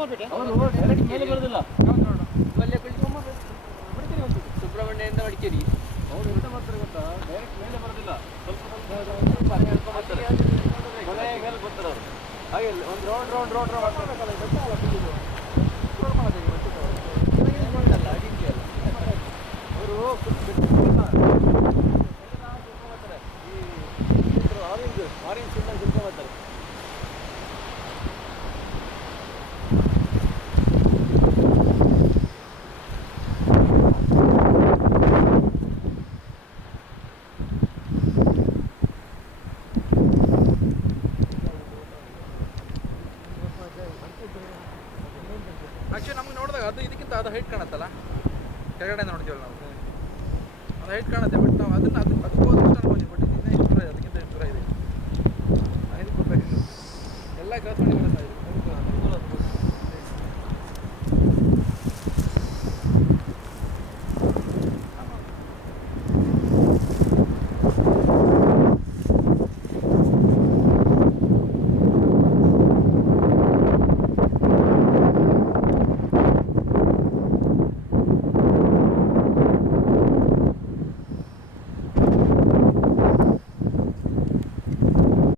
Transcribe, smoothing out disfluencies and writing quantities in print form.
ಅವರು ಡೈರೆಕ್ಟ್ ಮೇಲೆ ಬರೋದಿಲ್ಲ. ಸುಬ್ರಹ್ಮಣ್ಯದಿಂದ ಮಡಿಕೇರಿ ಅವರು ಎಂತ ಮಾಡ್ತಾರೆ ಗೊತ್ತಾ, ಡೈರೆಕ್ಟ್ ಮೇಲೆ ಬರೋದಿಲ್ಲ, ಸ್ವಲ್ಪ ಮನೆ ಹೇಳ್ಕೊಂಡು ಬರ್ತಾರೆ, ಕೊನೆ ಮೇಲೆ ಬರ್ತಾರೆ ಅವರು. ಹಾಗೆ ಒಂದು ರೌಂಡ್ ರೌಂಡ್ ರೌಂಡ್ ರೌಂಡ್ ಮಾಡ್ಬೇಕಲ್ಲ, ಬೆಟ್ಟ ಅಲ್ಲ ಬಿಟ್ಟಿದ್ದು ಅವರು ಆರೆಂಜ್ ಆರೆಂಜ್ ಸಿಂಬಲ್ ತಿಳ್ಕೊಂಡು ಬರ್ತಾರೆ. ಆ್ಯಕ್ಚುಲಿ ನಮ್ಗೆ ನೋಡಿದಾಗ ಅದು ಇದಕ್ಕಿಂತ ಅದು ಹೈಟ್ ಕಾಣುತ್ತಲ್ಲ, ಕೆಳಗಡೆ ನೋಡ್ತೀವಲ್ಲ ನಾವು, ಅದು ಹೈಟ್ ಕಾಣುತ್ತೆ. ಬಟ್ ನಾವು ಅದಕ್ಕೆ ಹೋದಷ್ಟು ಅನ್ಬೋದು. ಬಟ್ ಇದು ಇನ್ನೂ ದೂರ ಇದೆ, ಅದಕ್ಕಿಂತ ದೂರ ಇದೆ. 5 ರೂಪಾಯಿ ಎಲ್ಲ ಕೆಲಸ ಮಾಡಿ ಬರುತ್ತೆ.